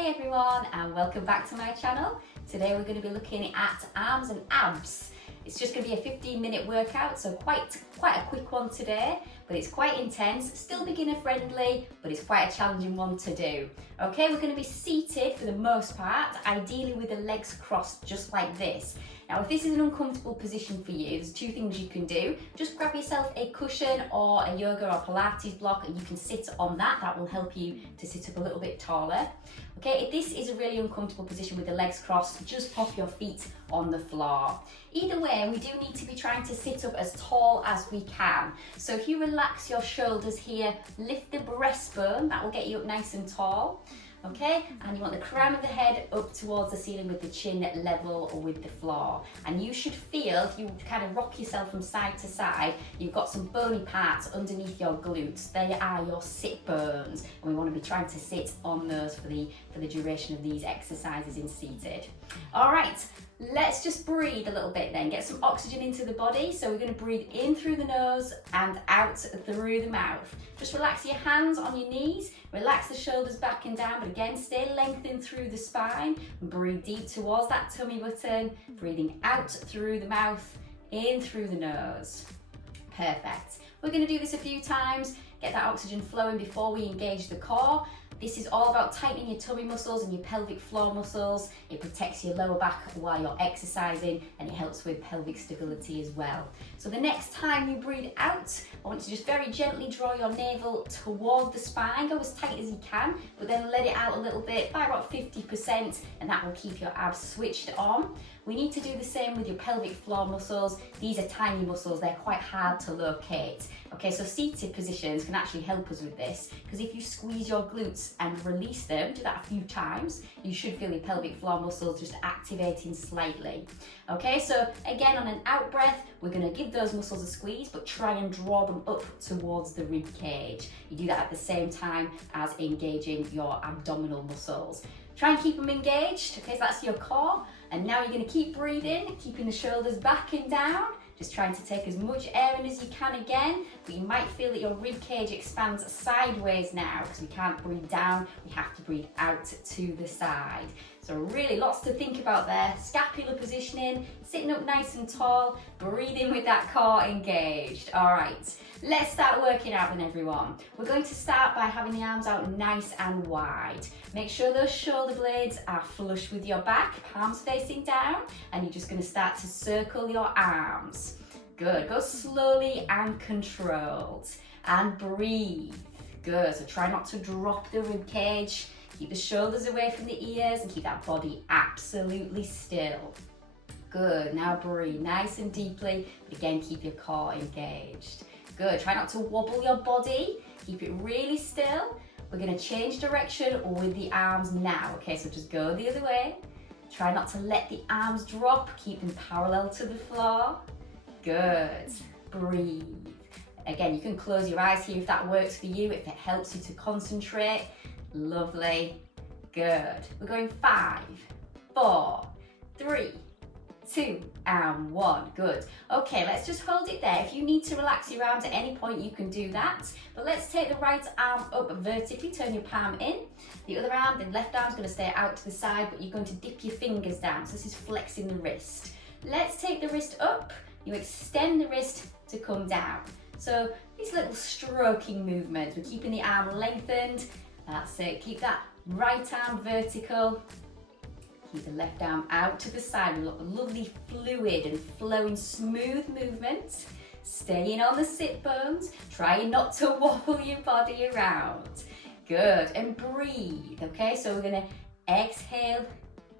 Hey everyone, and welcome back to my channel. Today we're going to be looking at arms and abs. It's just going to be a 15-minute workout, so quite a quick one today, but it's quite intense, still beginner friendly, but it's quite a challenging one to do. Okay, we're going to be seated for the most part, ideally with the legs crossed just like this. Now if this is an uncomfortable position for you, there's two things you can do. Just grab yourself a cushion or a yoga or Pilates block and you can sit on that. That will help you to sit up a little bit taller. Okay, if this is a really uncomfortable position with the legs crossed, just pop your feet on the floor. Either way, we do need to be trying to sit up as tall as we can. So if you relax your shoulders here, lift the breastbone, that will get you up nice and tall. Okay, and you want the crown of the head up towards the ceiling with the chin level with the floor. And you should feel, if you kind of rock yourself from side to side, you've got some bony parts underneath your glutes. They are your sit bones, and we want to be trying to sit on those for the duration of these exercises in seated. All right, let's just breathe a little bit then, get some oxygen into the body. So we're going to breathe in through the nose and out through the mouth. Just relax your hands on your knees, relax the shoulders back and down, but again, stay lengthened through the spine. Breathe deep towards that tummy button, breathing out through the mouth, in through the nose. Perfect. We're going to do this a few times, get that oxygen flowing before we engage the core. This is all about tightening your tummy muscles and your pelvic floor muscles. It protects your lower back while you're exercising, and it helps with pelvic stability as well. So the next time you breathe out, I want you to just very gently draw your navel toward the spine. Go as tight as you can, but then let it out a little bit by about 50%, and that will keep your abs switched on. We need to do the same with your pelvic floor muscles. These are tiny muscles, they're quite hard to locate. Okay, so seated positions can actually help us with this, because if you squeeze your glutes and release them, do that a few times, you should feel your pelvic floor muscles just activating slightly. Okay, so again, on an out breath, we're going to give those muscles a squeeze, but try and draw them up towards the rib cage. You do that at the same time as engaging your abdominal muscles. Try and keep them engaged. Okay, so that's your core. And now you're going to keep breathing, keeping the shoulders back and down. Just trying to take as much air in as you can again, but you might feel that your rib cage expands sideways now because we can't breathe down, we have to breathe out to the side. So really lots to think about there. Scapular positioning, sitting up nice and tall, breathing with that core engaged. All right, let's start working out then everyone. We're going to start by having the arms out nice and wide. Make sure those shoulder blades are flush with your back, palms facing down, and you're just going to start to circle your arms. Good, go slowly and controlled, and breathe. Good, so try not to drop the rib cage. Keep the shoulders away from the ears and keep that body absolutely still. Good, now breathe nice and deeply, but again, keep your core engaged. Good, try not to wobble your body, keep it really still. We're gonna change direction with the arms now. Okay, so just go the other way. Try not to let the arms drop, keep them parallel to the floor. Good, breathe. Again, you can close your eyes here if that works for you, if it helps you to concentrate. Lovely, good. We're going 5, 4, 3, 2, and 1, good. Okay, let's just hold it there. If you need to relax your arms at any point, you can do that. But let's take the right arm up vertically, turn your palm in. The other arm, the left arm's gonna stay out to the side, but you're going to dip your fingers down. So this is flexing the wrist. Let's take the wrist up. You extend the wrist to come down. So these little stroking movements, we're keeping the arm lengthened. That's it, keep that right arm vertical. Keep the left arm out to the side. We've got a lovely fluid and flowing smooth movement. Staying on the sit bones, trying not to wobble your body around. Good, and breathe, okay? So we're gonna exhale,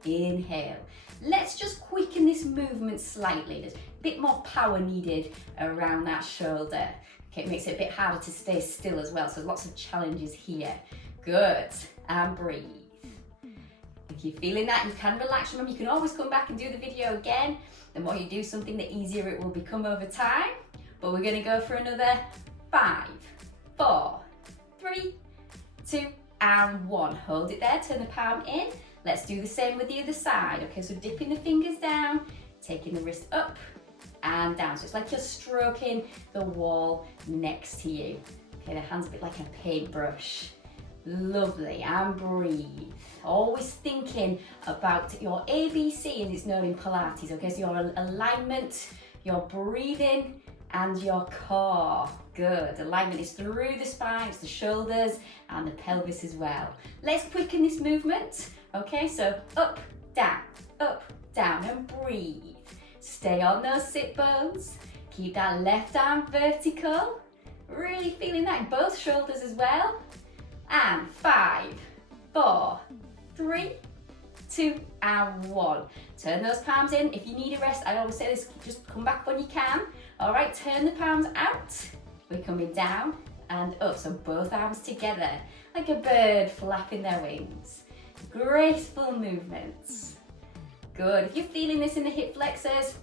inhale. Let's just quicken this movement slightly. There's a bit more power needed around that shoulder. Okay, it makes it a bit harder to stay still as well, so lots of challenges here. Good, and breathe. If you're feeling that, you can relax. Remember, you can always come back and do the video again. The more you do something, the easier it will become over time. But we're gonna go for another 5, 4, 3, 2, and 1. Hold it there, turn the palm in. Let's do the same with the other side. Okay, so dipping the fingers down, taking the wrist up and down. So it's like you're stroking the wall next to you. Okay, the hand's a bit like a paintbrush. Lovely, and breathe. Always thinking about your ABC, as it's known in Pilates, okay? So your alignment, your breathing, and your core. Good. Alignment is through the spine, it's the shoulders and the pelvis as well. Let's quicken this movement. Okay, so up, down, and breathe. Stay on those sit bones. Keep that left arm vertical. Really feeling that in both shoulders as well. And 5, 4, 3, 2, and 1. Turn those palms in. If you need a rest, I always say this, just come back when you can. All right, turn the palms out. We're coming down and up, so both arms together, like a bird flapping their wings. Graceful movements. Good. If you're feeling this in the hip flexors,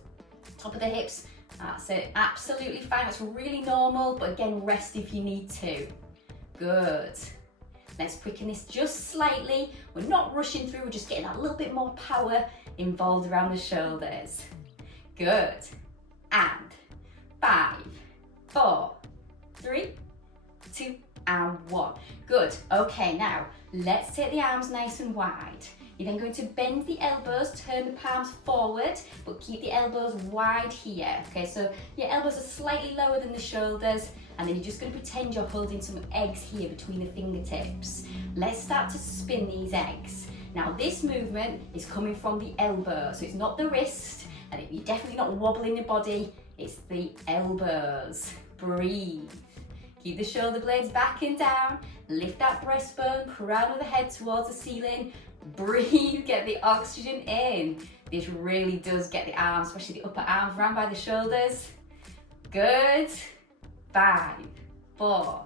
top of the hips, that's it. Absolutely fine. That's really normal, but again, rest if you need to. Good. Let's quicken this just slightly. We're not rushing through, we're just getting a little bit more power involved around the shoulders. Good. And 5, 4, 3, 2, and 1. Good. Okay, now let's take the arms nice and wide. You're then going to bend the elbows, turn the palms forward, but keep the elbows wide here. Okay, so your elbows are slightly lower than the shoulders, and then you're just going to pretend you're holding some eggs here between the fingertips. Let's start to spin these eggs. Now this movement is coming from the elbow, so it's not the wrist, and you're definitely not wobbling your body, it's the elbows. Breathe. Keep the shoulder blades back and down, lift that breastbone, crown of the head towards the ceiling. Breathe, get the oxygen in. This really does get the arms, especially the upper arms, round by the shoulders. Good. 5, 4,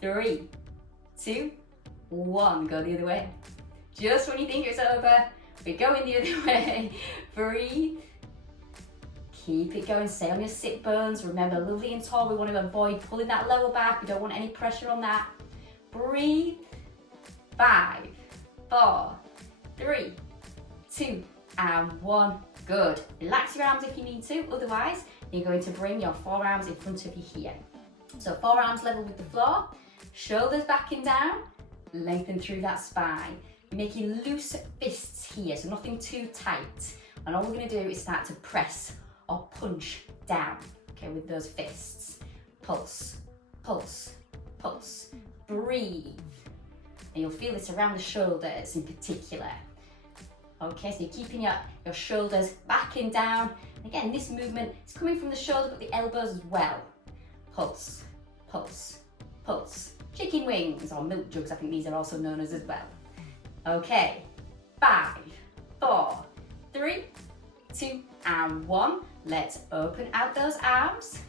3, 2, 1. Go the other way. Just when you think it's over, we're going the other way. Breathe. Keep it going. Stay on your sit bones. Remember, lovely and tall. We want to avoid pulling that lower back. We don't want any pressure on that. Breathe. 5, 4, 3, 2, and 1. Good. Relax your arms if you need to. Otherwise, you're going to bring your forearms in front of you here. So forearms level with the floor, shoulders back and down, lengthen through that spine. You're making loose fists here, so nothing too tight. And all we're going to do is start to press or punch down, okay, with those fists. Pulse, pulse, pulse. Breathe. And you'll feel this around the shoulders in particular. Okay, so you're keeping your shoulders back and down. Again, this movement is coming from the shoulder, but the elbows as well. Pulse, pulse, pulse. Chicken wings or milk jugs, I think these are also known as well. Okay, 5, 4, 3, 2, and 1. Let's open out those arms.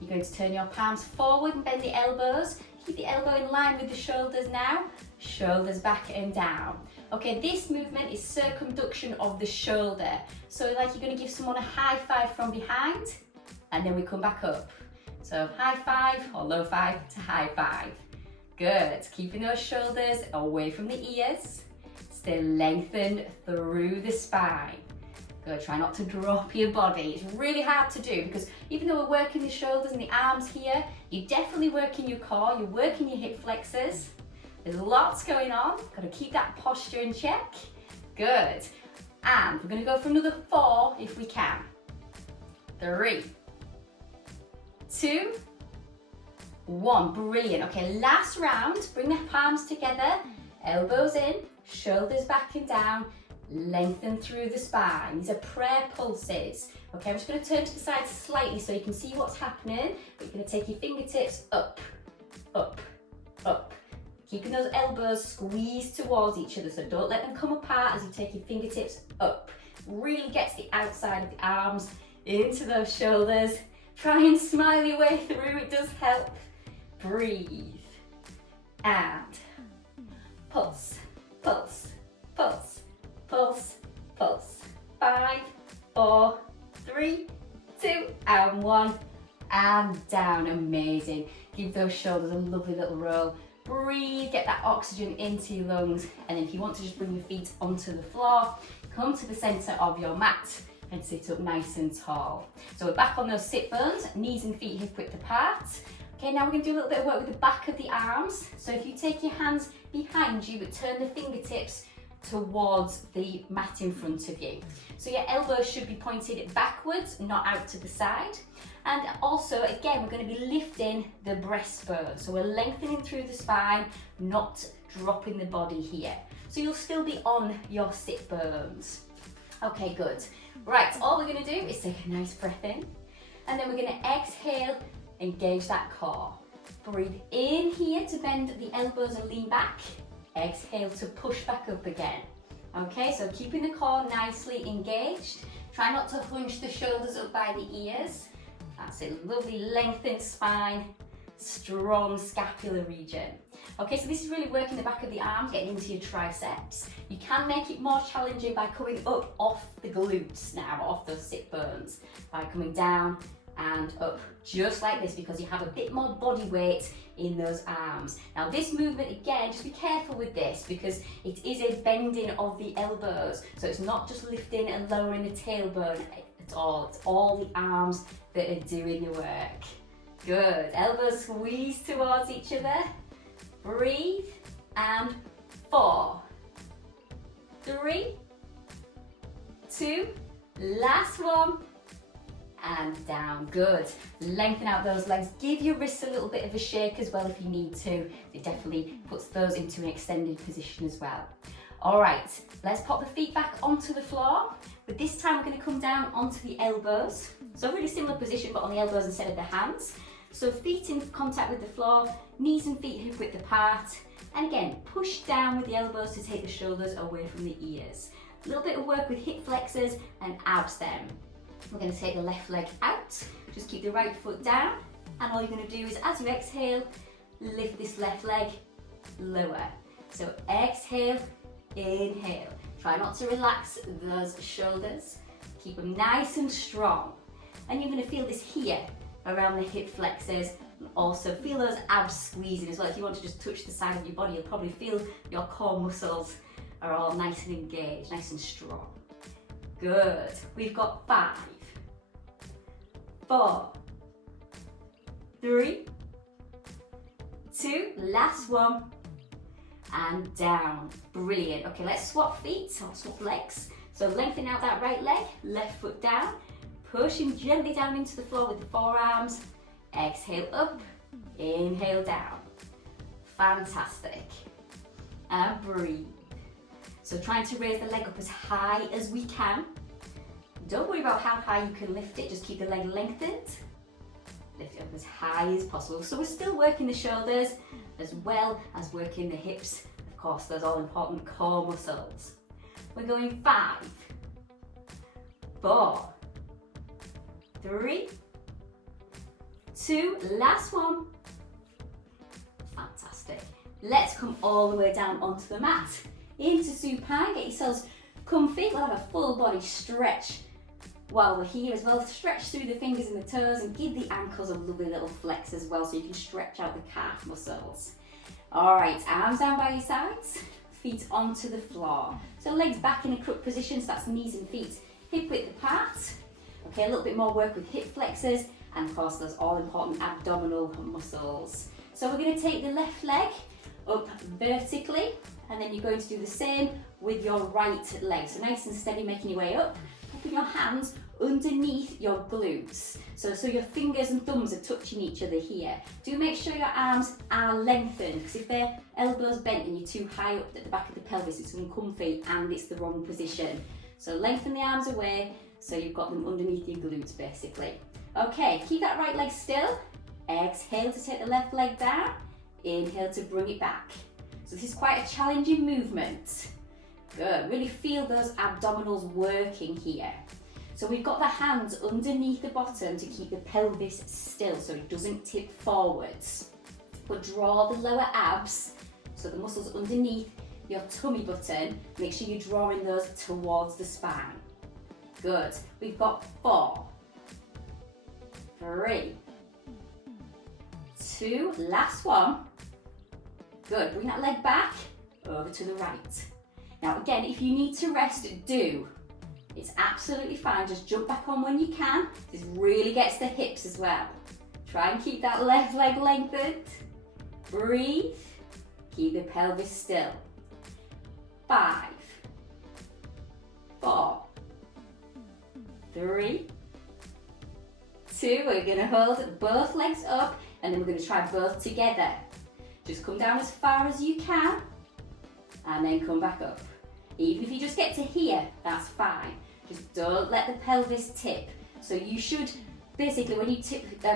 You're going to turn your palms forward and bend the elbows. Keep the elbow in line with the shoulders now. Shoulders back and down. Okay, this movement is circumduction of the shoulder. So like you're going to give someone a high five from behind, and then we come back up. So high five or low five to high five. Good. Keeping those shoulders away from the ears. Stay lengthened through the spine. Good. Try not to drop your body. It's really hard to do because even though we're working the shoulders and the arms here, you're definitely working your core, you're working your hip flexors. There's lots going on. Got to keep that posture in check. Good. And we're going to go for another 4 if we can. 3, 2, 1. Brilliant. Okay, last round. Bring the palms together, elbows in, shoulders back and down, lengthen through the spine. These are prayer pulses. Okay, I'm just going to turn to the side slightly so you can see what's happening. But you're going to take your fingertips up, up, up. Keeping those elbows squeezed towards each other, so don't let them come apart as you take your fingertips up. Really gets the outside of the arms into those shoulders. Try and smile your way through, it does help. Breathe. And pulse, pulse, pulse, pulse, pulse. 5, 4, 3, 2, and 1. And down. Amazing. Give those shoulders a lovely little roll. Breathe, get that oxygen into your lungs, and then if you want to just bring your feet onto the floor, come to the center of your mat and sit up nice and tall. So we're back on those sit bones, knees and feet hip width apart. Okay, now we're going to do a little bit of work with the back of the arms. So if you take your hands behind you but turn the fingertips towards the mat in front of you. So your elbows should be pointed backwards, not out to the side. And also, again, we're going to be lifting the breastbone. So we're lengthening through the spine, not dropping the body here. So you'll still be on your sit bones. Okay, good. Right, all we're going to do is take a nice breath in. And then we're going to exhale, engage that core. Breathe in here to bend the elbows and lean back. Exhale to push back up again. Okay, so keeping the core nicely engaged. Try not to hunch the shoulders up by the ears. That's it, lovely lengthened spine, strong scapular region. Okay, so this is really working the back of the arms, getting into your triceps. You can make it more challenging by coming up off the glutes now, off those sit bones, by coming down and up, just like this, because you have a bit more body weight in those arms. Now this movement, again, just be careful with this because it is a bending of the elbows. So it's not just lifting and lowering the tailbone at all. It's all the arms that are doing the work. Good, elbows squeeze towards each other. Breathe, and 4, 3, 2, last one, and down. Good. Lengthen out those legs. Give your wrists a little bit of a shake as well if you need to. It definitely puts those into an extended position as well. All right, let's pop the feet back onto the floor, but this time we're going to come down onto the elbows. So a really similar position, but on the elbows instead of the hands. So feet in contact with the floor, knees and feet hip width apart. And again, push down with the elbows to take the shoulders away from the ears. A little bit of work with hip flexors and abs then. We're going to take the left leg out, just keep the right foot down, and all you're going to do is, as you exhale, lift this left leg lower. So exhale, inhale. Try not to relax those shoulders. Keep them nice and strong. And you're going to feel this here around the hip flexors. Also feel those abs squeezing as well. If you want to just touch the side of your body, you'll probably feel your core muscles are all nice and engaged, nice and strong. Good. We've got 5, 4, 3, 2, last one, and down. Brilliant. Okay, let's swap feet or swap legs. So lengthen out that right leg, left foot down, pushing gently down into the floor with the forearms. Exhale up, inhale down. Fantastic. And breathe. So trying to raise the leg up as high as we can. Don't worry about how high you can lift it, just keep the leg lengthened. Lift it up as high as possible. So we're still working the shoulders as well as working the hips. Of course, those all important core muscles. We're going 5, 4, 3, 2, last one. Fantastic. Let's come all the way down onto the mat. Into supine, get yourselves comfy. We'll have a full body stretch while we're here as well. Stretch through the fingers and the toes and give the ankles a lovely little flex as well so you can stretch out the calf muscles. All right, arms down by your sides, feet onto the floor. So legs back in a crook position, so that's knees and feet hip width apart. Okay, a little bit more work with hip flexors and of course those all important abdominal muscles. So we're going to take the left leg up vertically, and then you're going to do the same with your right leg. So nice and steady, making your way up, putting your hands underneath your glutes. So your fingers and thumbs are touching each other here. Do make sure your arms are lengthened, because if they're elbows bent and you're too high up at the back of the pelvis, it's uncomfy and it's the wrong position. So lengthen the arms away so you've got them underneath your glutes basically. Okay, keep that right leg still. Exhale to take the left leg down. Inhale to bring it back. So this is quite a challenging movement. Good, really feel those abdominals working here. So we've got the hands underneath the bottom to keep the pelvis still so it doesn't tip forwards. But draw the lower abs, so the muscles underneath your tummy button, make sure you're drawing those towards the spine. Good, we've got 4, 3, 2, last one. Good, bring that leg back, over to the right. Now again, if you need to rest, do. It's absolutely fine, just jump back on when you can. This really gets the hips as well. Try and keep that left leg lengthened. Breathe. Keep the pelvis still. 5, 4, 3, 2. We're going to hold both legs up and then we're going to try both together. Just come down as far as you can and then come back up. Even if you just get to here, that's fine. Just don't let the pelvis tip. So you should, basically when you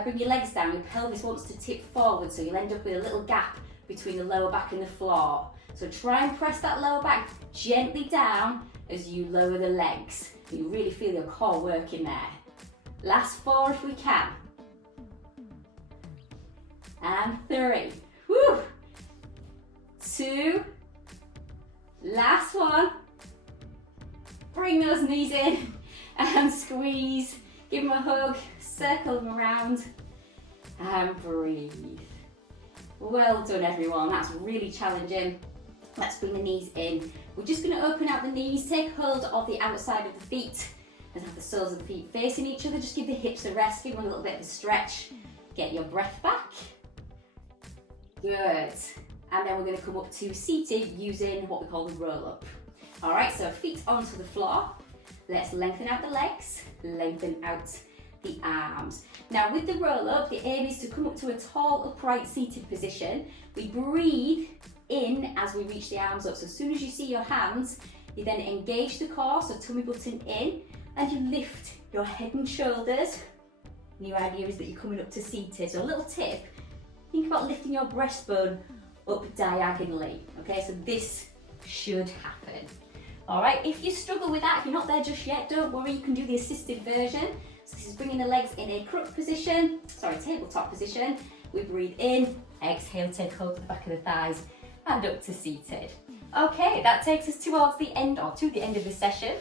bring your legs down, your pelvis wants to tip forward, so you'll end up with a little gap between the lower back and the floor. So try and press that lower back gently down as you lower the legs. You really feel your core working there. Last 4 if we can. And 3. Woo! 2. Last one. Bring those knees in and squeeze. Give them a hug, circle them around and breathe. Well done everyone, that's really challenging. Let's bring the knees in. We're just going to open out the knees, take hold of the outside of the feet and have the soles of the feet facing each other. Just give the hips a rest, give them a little bit of a stretch. Get your breath back. Good. And then we're going to come up to seated using what we call the roll up. All right, so feet onto the floor. Let's lengthen out the legs, lengthen out the arms. Now with the roll up, the aim is to come up to a tall, upright seated position. We breathe in as we reach the arms up. So as soon as you see your hands, you then engage the core, so tummy button in, and you lift your head and shoulders. New idea is that you're coming up to seated. So a little tip, think about lifting your breastbone up diagonally. Okay, so this should happen. All right, if you struggle with that, if you're not there just yet, don't worry, you can do the assisted version. So this is bringing the legs in a crook position, tabletop position. We breathe in, exhale, take hold of the back of the thighs, and up to seated. Okay, that takes us towards the end, or to the end of the session.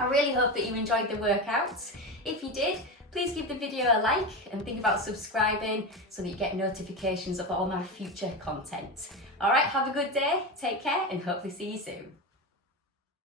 I really hope that you enjoyed the workout. If you did, please give the video a like and think about subscribing so that you get notifications of all my future content. All right, have a good day, take care, and hopefully see you soon.